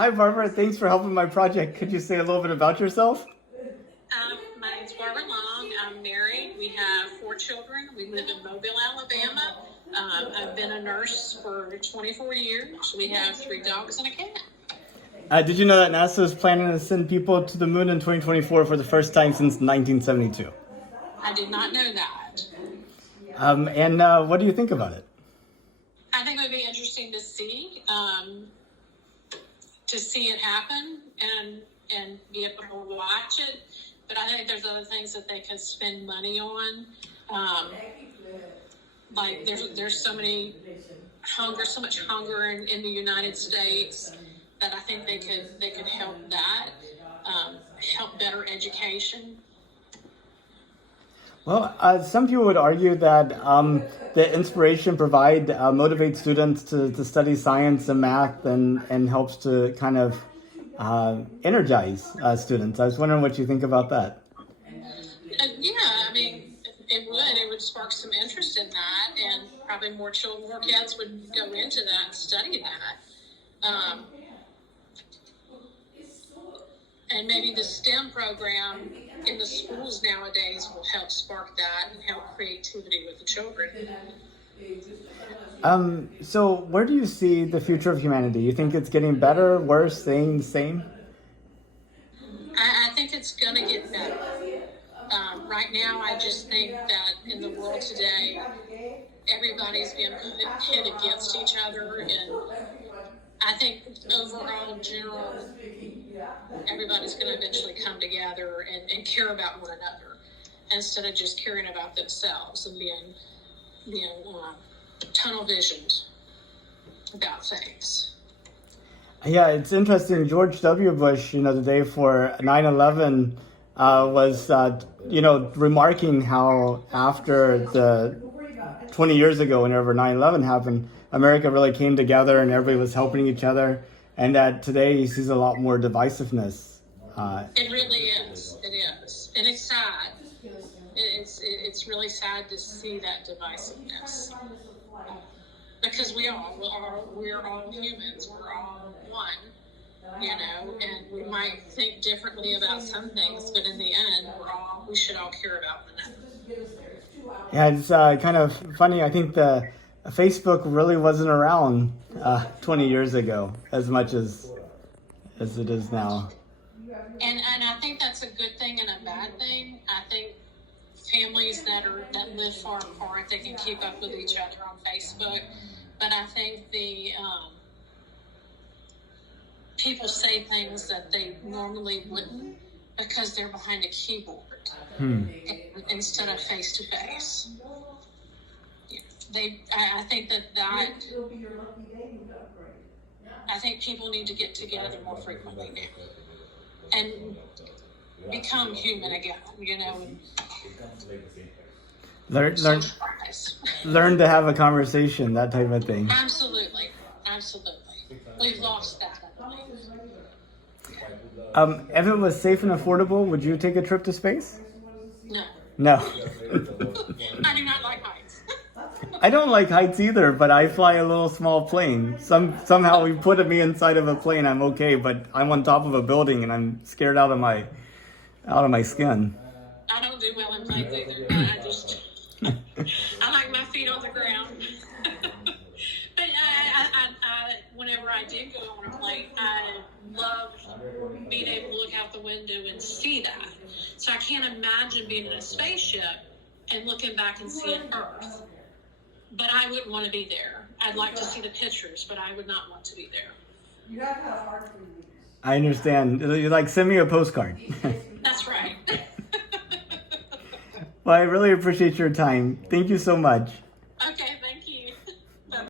Hi, Barbara. Thanks for helping my project. Could you say a little bit about yourself? My name's Barbara Long. I'm married. We have 4 children. We live in Mobile, Alabama. I've been a nurse for 24 years. We have 3 dogs and a cat. Did you know that NASA is planning to send people to the moon in 2024 for the first time since 1972? I did not know that. What do you think about it? I think it would be interesting to see it happen and be able to watch it. But I think there's other things that they could spend money on. Like there's so much hunger in the United States that I think they could help that, help better education. Well, some people would argue that the inspiration motivates students to study science and math and helps to kind of energize students. I was wondering what you think about that. Yeah, I mean, it would spark some interest in that, and probably more kids would go into that and study that. And maybe the STEM program in the schools nowadays will help spark that and help creativity with the children. So where do you see the future of humanity? You think it's getting better, worse, staying the same? I think it's going to get better. Right now, I just think that in the world today, everybody's being pit against each other, and I think overall, in general, everybody's going to eventually come together and care about one another instead of just caring about themselves and being tunnel visioned about things. Yeah, it's interesting. George W. Bush, the day for 9/11, was, remarking how after the 20 years ago, whenever 9/11 happened, America really came together and everybody was helping each other. And that today he sees a lot more divisiveness. It really is. It is. And it's sad. It's really sad to see that divisiveness. Because we're all humans. We're all one, and we might think differently about some things, but in the end, we should all care about one another. Yeah, it's kind of funny. I think Facebook really wasn't around 20 years ago as much as it is now. And I think that's a good thing and a bad thing. I think families that live far apart, they can keep up with each other on Facebook. But I think the people say things that they normally wouldn't because they're behind a keyboard instead of face to face. I think I think people need to get together more frequently now and become human again. Learn to have a conversation, that type of thing. Absolutely. We've lost that, I believe. If it was safe and affordable, would you take a trip to space? No. No. I do not like heights. I don't like heights either, but I fly a little small plane. Somehow we put me inside of a plane, I'm okay, but I'm on top of a building and I'm scared out of my skin. I don't do well in planes either. I like my feet on the ground. But whenever I do go on a plane, I love being able to look out the window and see that. So I can't imagine being in a spaceship and looking back and seeing Earth. But I wouldn't want to be there. I'd like to see the pictures, but I would not want to be there. I understand. You're like, send me a postcard. That's right. Well, I really appreciate your time. Thank you so much.